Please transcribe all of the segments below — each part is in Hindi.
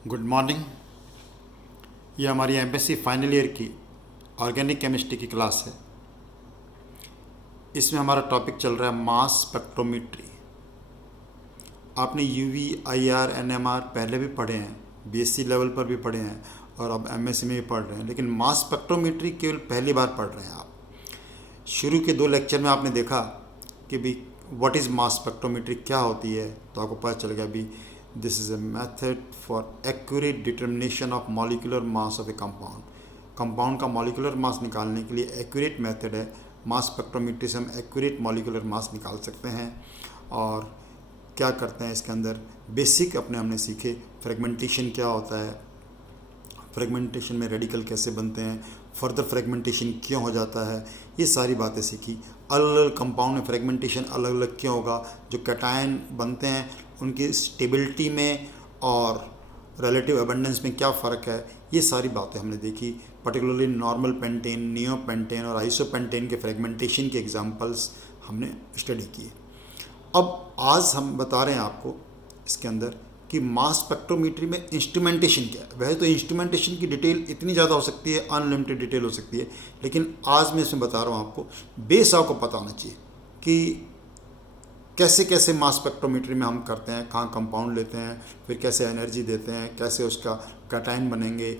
Good morning. ये हमारी एमएससी फाइनल ईयर की ऑर्गेनिक केमिस्ट्री की क्लास है। इसमें हमारा टॉपिक चल रहा है मास स्पेक्ट्रोमेट्री। आपने यूवी, आईआर, एनएमआर पहले भी पढ़े हैं, बीएससी लेवल पर भी पढ़े हैं और अब एमएससी में भी पढ़ रहे हैं, लेकिन मास स्पेक्ट्रोमेट्री केवल पहली बार पढ़ रहे हैं आप। शुरू के 2 लेक्चर में आपने देखा कि भी व्हाट इज़ मास स्पेक्ट्रोमेट्री, क्या होती है, तो आपको पता चल गया भी this is a method for accurate determination of molecular mass of A compound. Compound का मॉलिक्यूलर मास निकालने के लिए एक्यूरेट मेथड है। मास स्पेक्ट्रोमेट्री से हम एक्यूरेट मॉलिक्यूलर मास निकाल सकते हैं। और क्या करते हैं इसके अंदर, बेसिक हमने सीखे, फ्रेगमेंटेशन क्या होता है, फ्रेगमेंटेशन में रेडिकल कैसे बनते हैं, फर्दर फ्रेगमेंटेशन क्यों हो जाता है, ये सारी बातें सीखी। अलग अलग कंपाउंड में फ्रेगमेंटेशन अलग अलग क्यों होगा, जो कैटायन बनते हैं उनकी स्टेबिलिटी में और रिलेटिव अबंडेंस में क्या फ़र्क है, ये सारी बातें हमने देखी। पर्टिकुलरली नॉर्मल पेंटेन, नियोपेंटेन और आइसोपेंटेन के फ्रेगमेंटेशन के एग्जांपल्स हमने स्टडी किए। अब आज हम बता रहे हैं आपको इसके अंदर कि मास स्पेक्ट्रोमेट्री में इंस्ट्रूमेंटेशन क्या है। वैसे तो इंस्ट्रूमेंटेशन की डिटेल इतनी ज़्यादा हो सकती है, अनलिमिटेड डिटेल हो सकती है, लेकिन आज मैं इसमें बता रहा हूँ आपको, बेस आपको पता होना चाहिए कि कैसे कैसे मास स्पेक्ट्रोमेट्री में हम करते हैं, कहाँ कंपाउंड लेते हैं, फिर कैसे एनर्जी देते हैं, कैसे उसका कैटायन बनेंगे,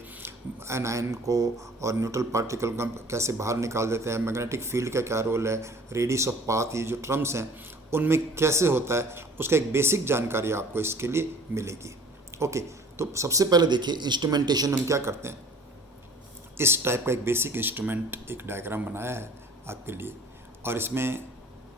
एनायन को और न्यूट्रल पार्टिकल को कैसे बाहर निकाल देते हैं, मैग्नेटिक फील्ड का क्या रोल है, रेडियस ऑफ पाथ, ये जो टर्म्स हैं उनमें कैसे होता है, उसका एक बेसिक जानकारी आपको इसके लिए मिलेगी। ओके, तो सबसे पहले देखिए इंस्ट्रूमेंटेशन हम क्या करते हैं। इस टाइप का एक बेसिक इंस्ट्रूमेंट, एक डायग्राम बनाया है आपके लिए, और इसमें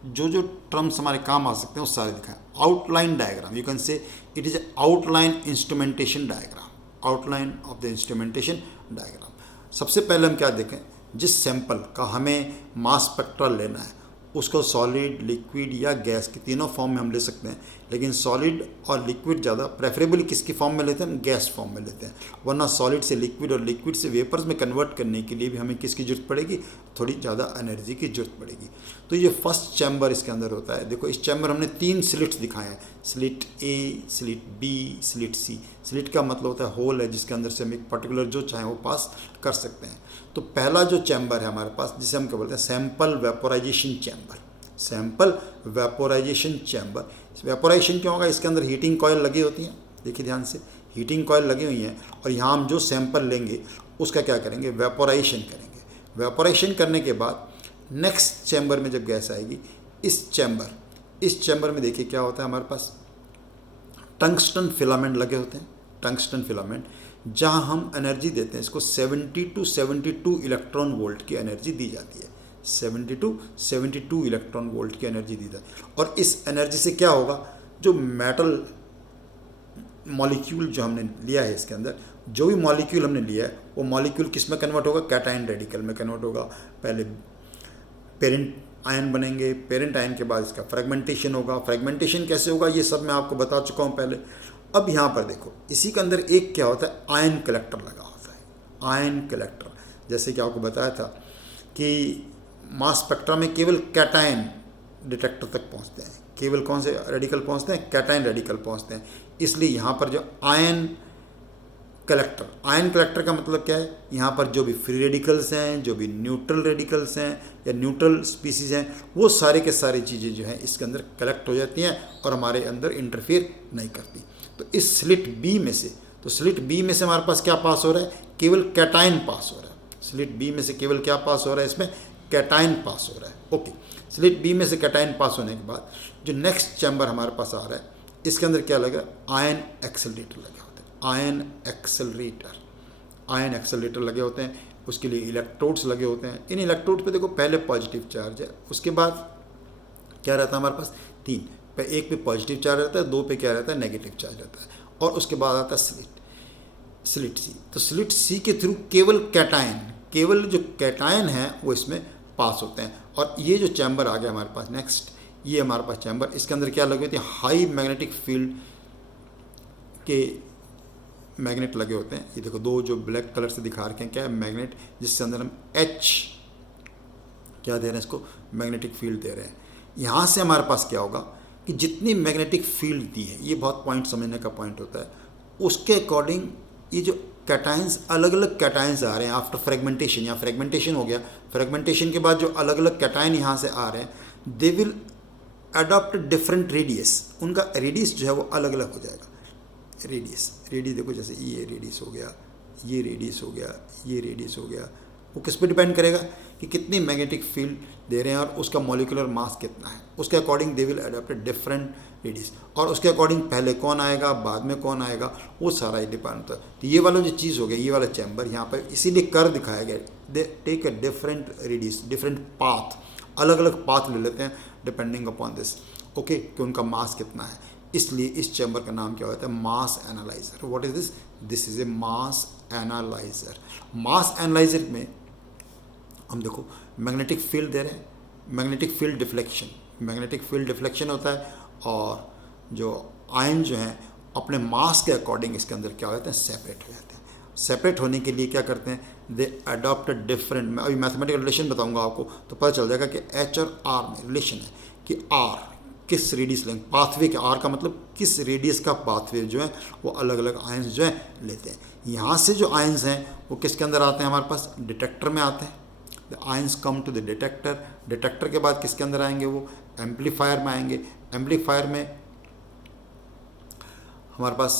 जो जो टर्म्स हमारे काम आ सकते हैं वो सारे दिखाएं। Outline diagram, you can say it is outline instrumentation diagram, outline of the instrumentation diagram. सबसे पहले हम क्या देखें, जिस सैंपल का हमें मास स्पेक्ट्रा लेना है उसको सॉलिड, लिक्विड या गैस की तीनों फॉर्म में हम ले सकते हैं, लेकिन सॉलिड और लिक्विड ज़्यादा प्रेफरेबली किसकी फॉर्म में लेते हैं, हम गैस फॉर्म में लेते हैं। वरना सॉलिड से लिक्विड और लिक्विड से वेपर्स में कन्वर्ट करने के लिए भी हमें किसकी जरूरत पड़ेगी, थोड़ी ज़्यादा एनर्जी की जरूरत पड़ेगी। तो ये फर्स्ट चैम्बर इसके अंदर होता है। देखो इस चैम्बर हमने 3 स्लिट्स दिखाए हैं, स्लिट ए, स्लिट बी, स्लिट सी। स्लिट का मतलब होता है होल है जिसके अंदर से हम एक पर्टिकुलर जो चाहें वो पास कर सकते हैं। तो पहला जो चैम्बर है हमारे पास, जिसे हम क्या बोलते हैं, sample vaporisation chamber. Sample vaporisation chamber. Vaporisation क्या होगा, इसके अंदर हीटिंग कॉयल लगी होती हैं, देखिए ध्यान से, हीटिंग कॉयल लगी हुई हैं, और यहाँ हम जो सैंपल लेंगे उसका क्या करेंगे, वेपोराइजेशन करेंगे। वेपोराइजेशन करने के बाद नेक्स्ट चैम्बर में जब गैस आएगी, इस चैम्बर में देखिए क्या होता है, हमारे पास टंगस्टन फिलामेंट लगे होते हैं। टंगस्टन फिलामेंट जहाँ हम एनर्जी देते हैं, इसको 70 to 72 इलेक्ट्रॉन वोल्ट की एनर्जी दी जाती है। 70 to 72 इलेक्ट्रॉन वोल्ट की एनर्जी दी जाती है। और इस एनर्जी से क्या होगा, जो मेटल मॉलिक्यूल जो हमने लिया है, इसके अंदर जो भी मॉलिक्यूल हमने लिया है वो मॉलिक्यूल किस में कन्वर्ट होगा, कैटायन रेडिकल में कन्वर्ट होगा। पहले पेरेंट आयन बनेंगे, पेरेंट आयन के बाद इसका फ्रेगमेंटेशन होगा। फ्रेगमेंटेशन कैसे होगा ये सब मैं आपको बता चुका हूँ पहले। अब यहाँ पर देखो, इसी के अंदर एक क्या होता है, आयन कलेक्टर लगा होता है। आयन कलेक्टर, जैसे कि आपको बताया था कि मास स्पेक्ट्रा में केवल कैटायन डिटेक्टर तक पहुँचते हैं, केवल कौन से रेडिकल पहुँचते हैं, कैटायन रेडिकल पहुँचते हैं। इसलिए यहाँ पर जो आयन कलेक्टर का मतलब क्या है, यहाँ पर जो भी फ्री रेडिकल्स हैं, जो भी न्यूट्रल रेडिकल्स हैं या न्यूट्रल स्पीसीज हैं, वो सारे के सारी चीज़ें जो हैं इसके अंदर कलेक्ट हो जाती हैं और हमारे अंदर इंटरफेयर नहीं करती। तो इस स्लिट बी में से हमारे पास क्या पास हो रहा है, केवल कैटायन पास हो रहा है। स्लिट बी में से केवल क्या पास हो रहा है, इसमें कैटायन पास हो रहा है। ओके, स्लिट बी में से कैटायन पास होने के बाद जो नेक्स्ट चैम्बर हमारे पास आ रहा है, इसके अंदर क्या लगा, आयन एक्सेलरेटर लगे होते हैं। आयन एक्सेलरेटर लगे होते हैं, उसके लिए इलेक्ट्रोड्स लगे होते हैं। इन इलेक्ट्रोड पे देखो पहले पॉजिटिव चार्ज है, उसके बाद क्या रहता है हमारे पास, 3 पे, एक पे पॉजिटिव चार्ज रहता है, 2 पे क्या रहता है, नेगेटिव चार्ज रहता है, और उसके बाद आता है स्लिट सी। तो स्लिट सी के थ्रू केवल जो कैटायन है वो इसमें पास होते हैं। और ये जो चैम्बर आ गया हमारे पास नेक्स्ट, ये हमारे पास चैम्बर, इसके अंदर क्या लगे होते हैं, हाई मैग्नेटिक फील्ड के मैग्नेट लगे होते हैं। ये देखो 2 जो ब्लैक कलर से दिखा रखे हैं, क्या है, मैग्नेट, जिसके अंदर हम H क्या दे रहे हैं, इसको मैग्नेटिक फील्ड दे रहे हैं। यहाँ से हमारे पास क्या होगा कि जितनी मैग्नेटिक फील्ड दी है, ये बहुत पॉइंट समझने का पॉइंट होता है, उसके अकॉर्डिंग ये जो कैटाइंस, अलग अलग कैटाइंस आ रहे हैं आफ्टर फ्रेगमेंटेशन, या फ्रेगमेंटेशन हो गया, फ्रेगमेंटेशन के बाद जो अलग अलग कैटाइन यहाँ से आ रहे हैं, they will adopt different radius, उनका रेडियस जो है वो अलग अलग हो जाएगा। रेडियस देखो, जैसे ये रेडियस हो गया, ये रेडियस हो गया, ये रेडियस हो गया, वो किस पे डिपेंड करेगा कि कितनी मैग्नेटिक फील्ड दे रहे हैं और उसका मॉलिक्यूलर मास कितना है, उसके according they will adopt different radius, और उसके अकॉर्डिंग पहले कौन आएगा बाद में कौन आएगा वो सारा ही डिपेंड होता है। तो ये वाला जो चीज़ हो गया, ये वाला चैम्बर यहाँ पर इसीलिए कर दिखाया गया, they take a different radius, different path, अलग अलग पाथ ले लेते हैं डिपेंडिंग अपॉन दिस, ओके, कि उनका मास कितना है। इसलिए इस चैम्बर का नाम क्या होता है, mass analyser. What is this, this is a mass analyser. Mass analyser में हम देखो मैग्नेटिक फील्ड दे रहे हैं, magnetic field deflection, magnetic field deflection होता है, और जो आयन जो हैं अपने मास के अकॉर्डिंग इसके अंदर क्या होते हैं, सेपरेट हो जाते हैं। सेपरेट होने के लिए क्या करते हैं, दे अडॉप्ट डिफरेंट, मैं अभी मैथमेटिकल रिलेशन बताऊंगा आपको तो पता चल जाएगा कि एच और आर में रिलेशन है कि आर किस रेडियस लेंगे, पाथवे के, आर का मतलब किस रेडियस का पाथवे जो है वो अलग अलग आयंस जो है लेते हैं। यहाँ से जो आयंस हैं वो किसके अंदर आते हैं, हमारे पास डिटेक्टर में आते हैं, the ions come to the detector, detector के बाद किसके अंदर आएंगे, वो एम्पलीफायर में आएंगे, एम्पलीफायर में हमारे पास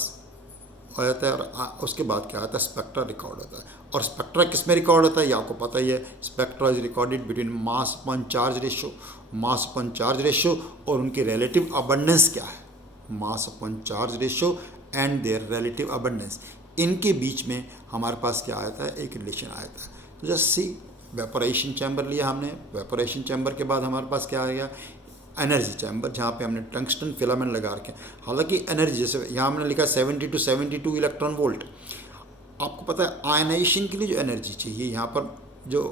आ जाता है, और उसके बाद क्या आता है, स्पेक्ट्रा रिकॉर्ड होता है। और स्पेक्ट्रा किस में रिकॉर्ड होता है ये आपको पता ही है, spectra is recorded between mass upon charge ratio, mass upon charge ratio और उनकी रिलेटिव अबंडेंस क्या है, mass upon charge ratio and there relative abundance, इनके बीच में हमारे पास क्या आता है, एक रिलेशन आता है। तो जस्ट सी, वेपोराइजेशन चैम्बर लिया हमने, वेपोराइजेशन चैम्बर के बाद हमारे पास क्या आ गया, एनर्जी चैम्बर, जहाँ पे हमने टंगस्टन फिलामेंट लगा रखे हैं। हालांकि एनर्जी जैसे यहाँ हमने लिखा 70 to 72 इलेक्ट्रॉन वोल्ट, आपको पता है आयनाइजेशन के लिए जो एनर्जी चाहिए, यहाँ पर जो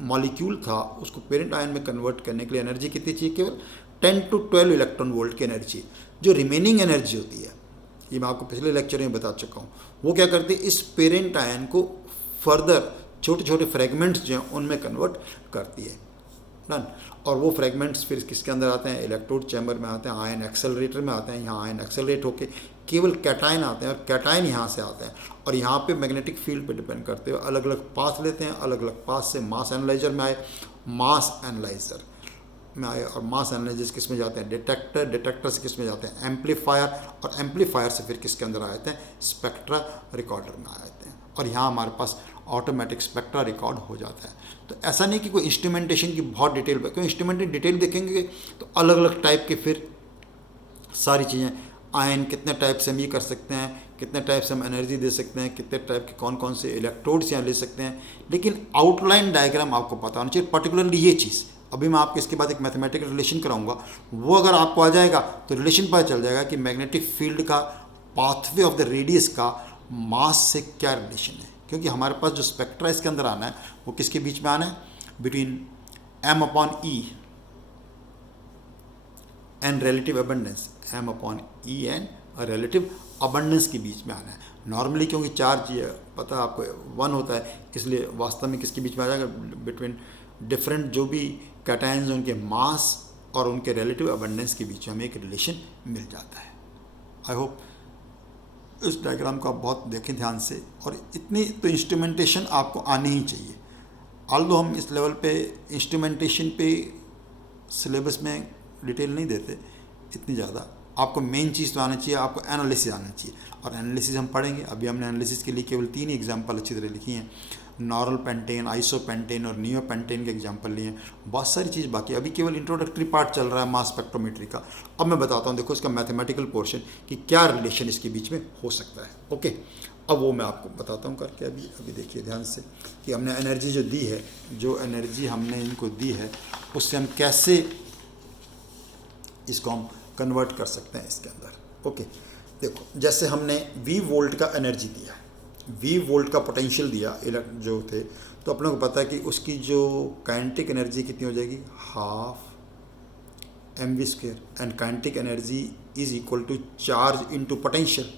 मॉलिक्यूल था उसको पेरेंट आयन में कन्वर्ट करने के लिए एनर्जी कितनी चाहिए, केवल 10 to 12 इलेक्ट्रॉन वोल्ट की एनर्जी। जो रिमेनिंग एनर्जी होती है, ये मैं आपको पिछले लेक्चर में बता चुका हूँ, वो क्या करती है, इस पेरेंट आयन को फर्दर छोटे छोटे फ्रेगमेंट्स जो हैं उनमें कन्वर्ट करती है, डन। और वो फ्रेगमेंट्स फिर किसके अंदर आते हैं, इलेक्ट्रोड चैम्बर में आते हैं, आयन एक्सेलरेटर में आते हैं, यहाँ आयन एक्सेलरेट होके केवल कैटाइन आते हैं, और कैटाइन यहाँ से आते हैं, और यहाँ पे मैग्नेटिक फील्ड पे डिपेंड करते हुए अलग अलग पाथ लेते हैं, अलग अलग पाथ से मास एनालाइजर में आए, मास एनालाइजर में आए, और मास एनालाइजर किस में जाते हैं, डिटेक्टर, डिटेक्टर से किस में जाते हैं, एम्पलीफायर, और एम्पलीफायर से फिर किसके अंदर आते हैं, स्पेक्ट्रा रिकॉर्डर में आते हैं, और यहाँ हमारे पास ऑटोमेटिक स्पेक्ट्रा रिकॉर्ड हो जाता है। तो ऐसा नहीं कि कोई इंस्ट्रूमेंटेशन की बहुत डिटेल, क्योंकि इंस्ट्रूमेंटेशन डिटेल देखेंगे तो अलग अलग टाइप के फिर सारी चीज़ें, आयन कितने टाइप से हम ये कर सकते हैं, कितने टाइप से हम एनर्जी दे सकते हैं, कितने टाइप के कौन कौन से इलेक्ट्रोड्स यहाँ ले सकते हैं, लेकिन आउटलाइन डायग्राम आपको पता होना चाहिए, पर्टिकुलरली ये चीज़। अभी मैं आपको इसके बाद एक मैथमेटिकल रिलेशन कराऊंगा, वो अगर आपको आ जाएगा तो रिलेशन पता चल जाएगा कि मैग्नेटिक फील्ड का पाथवे ऑफ द रेडियस का मास से क्या रिलेशन है। क्योंकि हमारे पास जो स्पेक्ट्रा इसके अंदर आना है वो किसके बीच में आना है, between m upon E and relative abundance, m upon E and relative abundance के बीच में आना है। नॉर्मली क्योंकि चार्ज ये पता आपको 1 होता है, इसलिए वास्तव में किसके बीच में आ जाएगा, बिटवीन डिफरेंट जो भी कैटायंस उनके मास और उनके रिलेटिव अबंडेंस के बीच में हमें एक रिलेशन मिल जाता है। आई होप इस डायग्राम को आप बहुत देखें ध्यान से, और इतनी तो इंस्ट्रूमेंटेशन आपको आनी ही चाहिए। ऑल्दो हम इस लेवल पे इंस्ट्रूमेंटेशन पे सिलेबस में डिटेल नहीं देते इतनी ज़्यादा, आपको मेन चीज़ तो आना चाहिए, आपको एनालिसिस आना चाहिए, और एनालिसिस हम पढ़ेंगे। अभी हमने एनालिसिस के लिए केवल 3 ही एग्जाम्पल अच्छी तरह लिखी हैं, नॉर्मल पेंटेन, आइसोपेंटेन और नियो पेंटेन के एग्जाम्पल लिए हैं, बहुत सारी चीज़ बाकी। अभी केवल इंट्रोडक्टरी पार्ट चल रहा है मास स्पेक्ट्रोमेट्री का। अब मैं बताता हूँ, देखो इसका मैथमेटिकल पोर्शन कि क्या रिलेशन इसके बीच में हो सकता है। ओके, अब वो मैं आपको बताता हूँ करके। अभी देखिए ध्यान से कि हमने एनर्जी जो दी है, जो एनर्जी हमने इनको दी है, उससे हम कैसे इसको हम कन्वर्ट कर सकते हैं इसके अंदर। ओके, देखो जैसे हमने V वोल्ट का एनर्जी दिया, V वोल्ट का पोटेंशियल दिया जो थे, तो अपने को पता है कि उसकी जो काइनेटिक एनर्जी कितनी हो जाएगी, ½ mv², and kinetic energy is equal to charge into potential,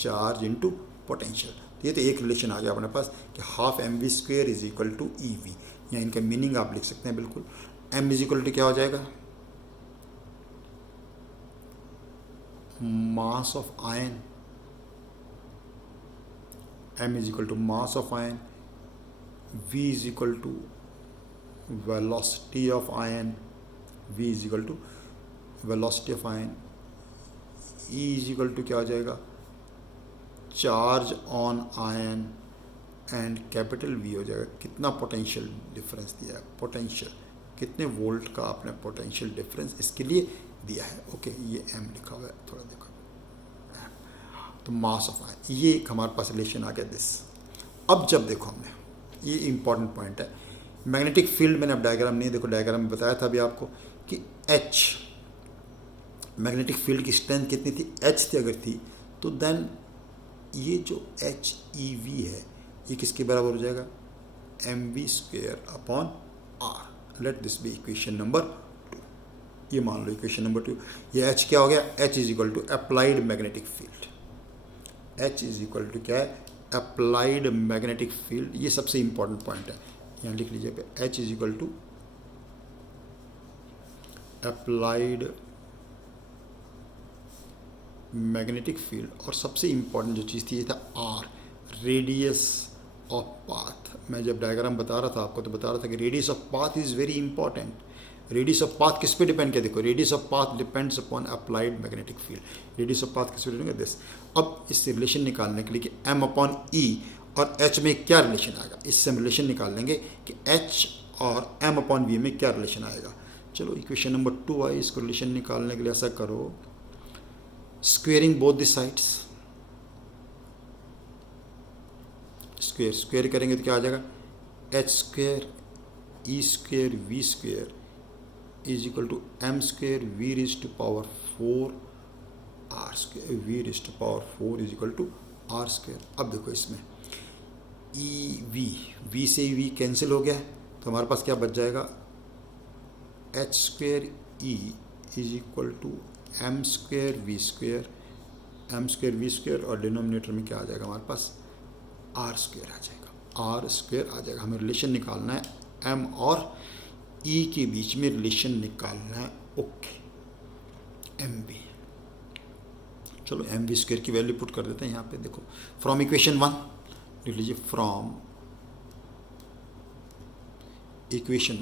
charge into potential. तो ये तो एक रिलेशन आ गया अपने पास कि ½ mv² is equal to EV, या इनका मीनिंग आप लिख सकते हैं बिल्कुल। m इज इक्वल टू क्या हो जाएगा, mass of ion m is equal to mass of ion, v is equal to velocity of ion, v is equal to velocity of ion, e is equal to क्या हो जाएगा, charge on ion, and capital V हो जाएगा कितना पोटेंशियल डिफरेंस दिया है, पोटेंशियल कितने वोल्ट का आपने पोटेंशियल डिफरेंस इसके लिए दिया है। ओके, ये m लिखा हुआ है, थोड़ा देखो, तो मास ऑफ आयन, ये एक हमारे पास रिलेशन आ गया दिस। अब जब देखो हमने, ये इंपॉर्टेंट पॉइंट है, मैग्नेटिक फील्ड मैंने अब डायग्राम नहीं, देखो डायग्राम में बताया था अभी आपको कि H मैग्नेटिक फील्ड की स्ट्रेंथ कितनी थी, H थी अगर थी, तो देन ये जो HeV है ये किसके बराबर हो जाएगा, mv² upon r। Let this be equation number 2, ये मान लो इक्वेशन नंबर 2। ये H क्या हो गया, H is equal to applied magnetic field, H is equal to क्या है, अप्लाइड मैग्नेटिक फील्ड। ये सबसे इंपॉर्टेंट पॉइंट है, यहाँ लिख लीजिए पे, H is equal to applied magnetic field, और सबसे इंपॉर्टेंट जो चीज़ थी ये था R, रेडियस ऑफ पाथ। मैं जब डायग्राम बता रहा था आपको तो बता रहा था कि radius of path is very important. Radius of path किस पे डिपेंड किया, देखो radius of path depends upon applied magnetic field. Radius of path किस पे डिपेंड दिस। अब इससे रिलेशन निकालने के लिए कि m अपॉन E और H में क्या रिलेशन आएगा, इससे हम रिलेशन निकाल लेंगे कि H और m अपॉन V में क्या रिलेशन आएगा। चलो इक्वेशन नंबर 2 आई, इसको रिलेशन निकालने के लिए ऐसा करो, squaring both the sides, square करेंगे तो क्या आ जाएगा, h² E² V² is equal to m² V raised to power 4 r², V raised to power 4 is equal to r²। अब देखो इसमें V से V कैंसिल हो गया, तो हमारे पास क्या बच जाएगा, h² E is equal to m² V², और डिनोमिनेटर में क्या आ जाएगा हमारे पास, r² आ जाएगा, r² आ जाएगा। हमें रिलेशन निकालना है m और e के बीच में रिलेशन निकालना है। ओके, mv, चलो mv² की वैल्यू पुट कर देते हैं यहाँ पे। देखो फ्रॉम इक्वेशन 1 लिख लीजिए, फ्रॉम इक्वेशन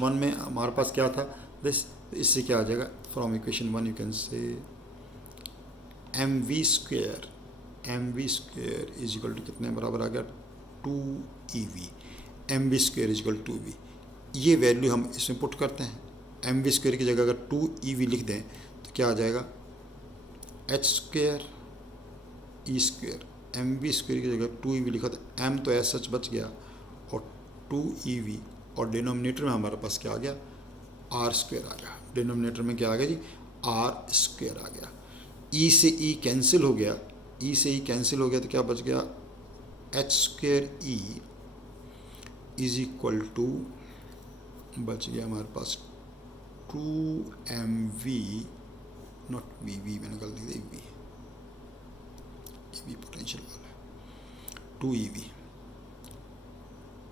1 में हमारे पास क्या था दिस, इससे क्या आ जाएगा, from equation 1 you can say mv² is equal to कितने बराबर आ गया, 2ev, mv² is equal 2v। ये वैल्यू हम इसमें पुट करते हैं, mv² की जगह अगर 2ev लिख दें तो क्या आ जाएगा, h² E², mv² की जगह 2ev लिखा तो m तो ऐसा सच बच गया, और 2ev, और डिनोमिनेटर में हमारे पास क्या आ गया, r² आ गया। डिनोमिनेटर में क्या आ गया जी, r² आ गया। E से E कैंसिल हो गया, तो क्या बच गया, h² E is equal to, बच गया हमारे पास 2mv, नॉट वी मैंने गलती दी, वी पोटेंशियल वाला है,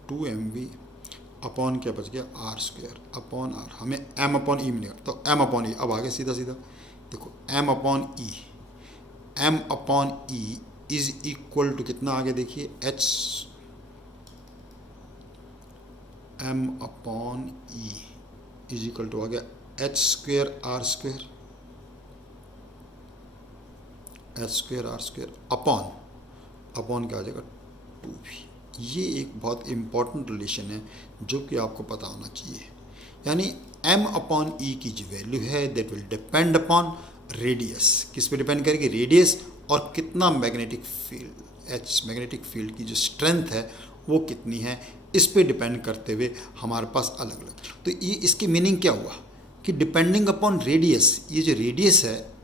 2mv अपॉन क्या बच गया, r² अपॉन r। हमें m अपॉन ई मिलेगा, तो m अपॉन ई। अब आगे सीधा देखो, m upon e is equal to कितना आगे देखिए, m upon e is equal to आ गया h² r² अपॉन क्या आ जाएगा, 2v। ये एक बहुत इम्पॉर्टेंट रिलेशन है जो कि आपको पता होना चाहिए। यानी m अपॉन ई की जो वैल्यू है that will depend upon radius, किस पे डिपेंड करेगी, रेडियस, और कितना magnetic field, H magnetic field की जो स्ट्रेंथ है वो कितनी है, इस पे डिपेंड करते हुए हमारे पास अलग अलग। तो ये इसकी मीनिंग क्या हुआ कि डिपेंडिंग अपॉन रेडियस, ये जो रेडियस है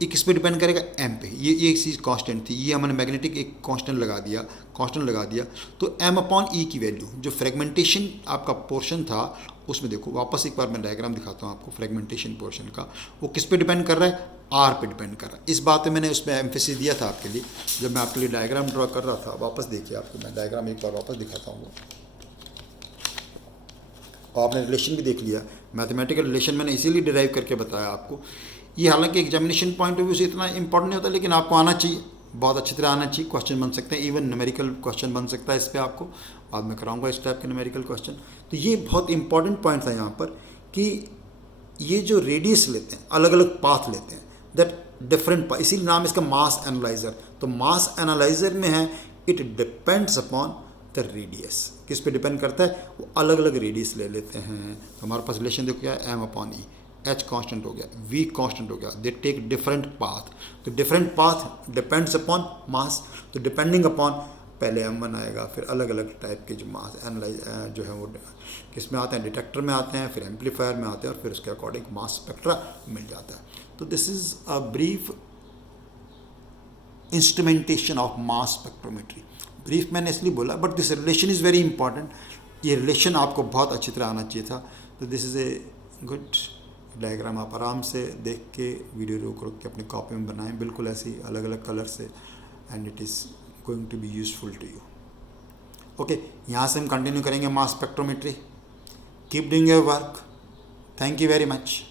ये किस पे डिपेंड करेगा, m पे। ये एक चीज़ कांस्टेंट थी, ये हमने मैग्नेटिक एक कांस्टेंट लगा दिया, तो m अपॉन ई की वैल्यू, जो फ्रेगमेंटेशन आपका पोर्शन था उसमें देखो, वापस एक बार मैं डायग्राम दिखाता हूँ आपको फ्रेगमेंटेशन पोर्शन का, वो किस पे डिपेंड कर रहा है, r पे डिपेंड कर रहा है। इस बात पे मैंने उसमें एम्फेसिस दिया था आपके लिए जब मैं आपके लिए डायग्राम ड्रॉ कर रहा था। वापस देखिए, आपको मैं डायग्राम एक बार वापस दिखाता हूँ, और आपने रिलेशन भी देख लिया। मैथमेटिकल रिलेशन मैंने इसीलिए डिराइव करके बताया आपको। ये हालांकि एग्जामिनेशन पॉइंट ऑफ व्यू से इतना इंपॉर्टेंट नहीं होता, लेकिन आपको आना चाहिए, बहुत अच्छी तरह आना चाहिए, क्वेश्चन बन सकते हैं, इवन न्यूमेरिकल क्वेश्चन बन सकता है इस पर, आपको बाद में कराऊंगा इस टाइप के न्यूमेरिकल क्वेश्चन। तो ये बहुत इंपॉर्टेंट पॉइंट था यहाँ पर कि ये जो रेडियस लेते हैं, अलग अलग पाथ लेते हैं, दैट डिफरेंट, इसीलिए नाम इसका मास एनालाइजर। तो मास एनालाइजर में है it depends upon the radius, किस पे डिपेंड करता है, वो अलग अलग रेडियस ले लेते हैं। तो हमारे पास रिलेशन देखो क्या है, एम अपॉन ई, एच कांस्टेंट हो गया, वी कांस्टेंट हो गया, दे टेक डिफरेंट पाथ। तो different path depends upon mass, तो डिपेंडिंग अपॉन पहले M1 आएगा, फिर अलग अलग टाइप के जो मास एनालाइज जो है वो किस में आते हैं, डिटेक्टर में आते हैं, फिर एम्पलीफायर में आते हैं, और फिर उसके अकॉर्डिंग मास स्पेक्ट्रा मिल जाता है। तो this is a brief instrumentation of mass spectrometry. Brief मैंने इसलिए बोला, but this relation is very important, ये रिलेशन आपको बहुत अच्छी तरह आना चाहिए था। तो this is a good diagram, आप आराम से देख के वीडियो रोक रोक के अपनी कॉपी में बनाएं, बिल्कुल ऐसी अलग अलग कलर से, and it is going to be useful to you. Okay, यहाँ से हम कंटिन्यू करेंगे mass spectrometry. Keep doing your work, thank you very much.